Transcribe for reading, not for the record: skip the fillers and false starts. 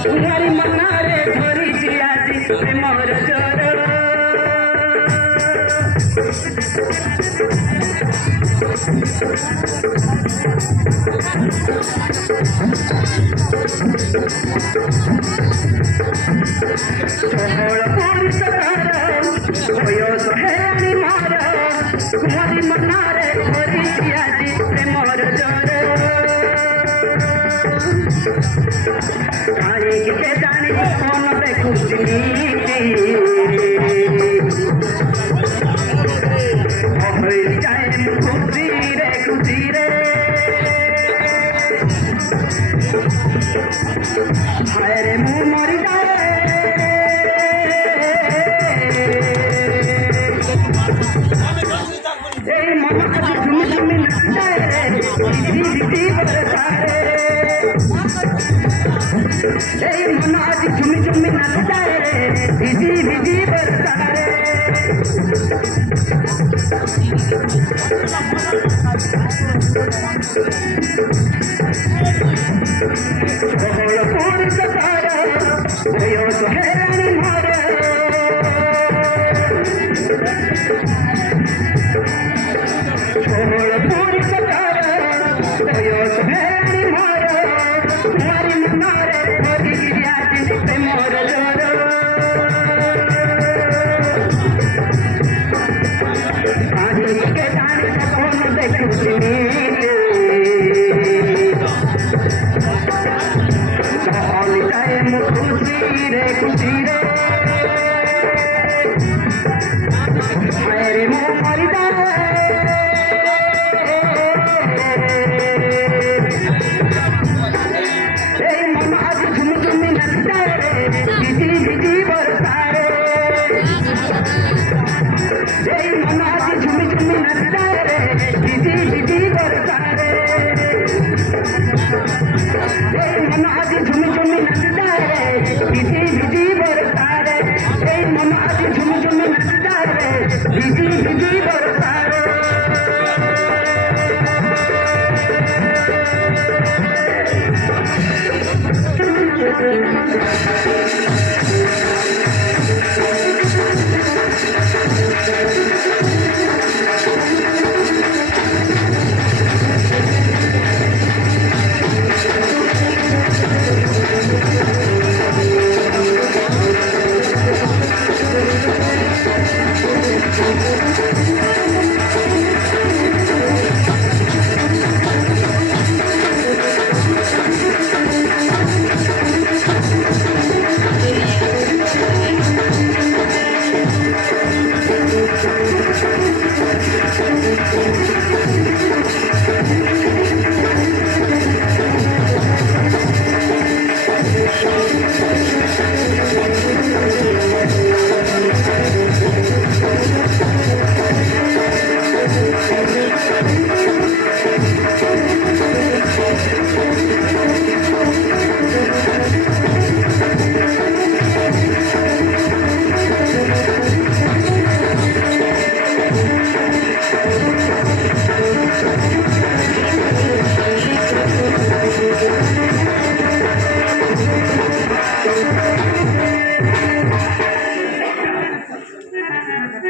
तुम्हारी मनारे धरिची আজি প্রেমর জ্বর চহল পুরুষ বয়স হেরানি মার তোমারি মনারে ধরিছি আজি প্রেমর জ্বর কাহিকি কে জানি কোন দেখুছি হইল যায় খুশি রে খুশি রে হায় রে মু মরি যায় এই মন আজ ঝুমি ঝুমি নাচায় রে দিদি দিদি বরসারে এই মন আজ ঝুমি ঝুমি নাচায় রে দিদি দিদি বরসারে চহল পুরুষ বয়স হেরানি মার চহল পুরুষ বয়স হেরানি মার তোমারি মনারে ধরিছি আজি প্রেমর জ্বর কাহিকে জানি কোন দেখুছি চহল যায় খুশি রে খুশি রে হায় রে মো মরি যায় এই মন আজ ঝুম ঝুমি নাচায় রে দিদি দিদি বরসারে এই মন আজ ঝুমি ঝুমি নাচায় রে দিদি দিদি বরসারে এই মন আজ ঝুমি ঝুমি নাচায় রে দিদি দিদি বরসারে এই মন আজ ঝুমি ঝুমি নাচায় রে দিদি দিদি বরসারে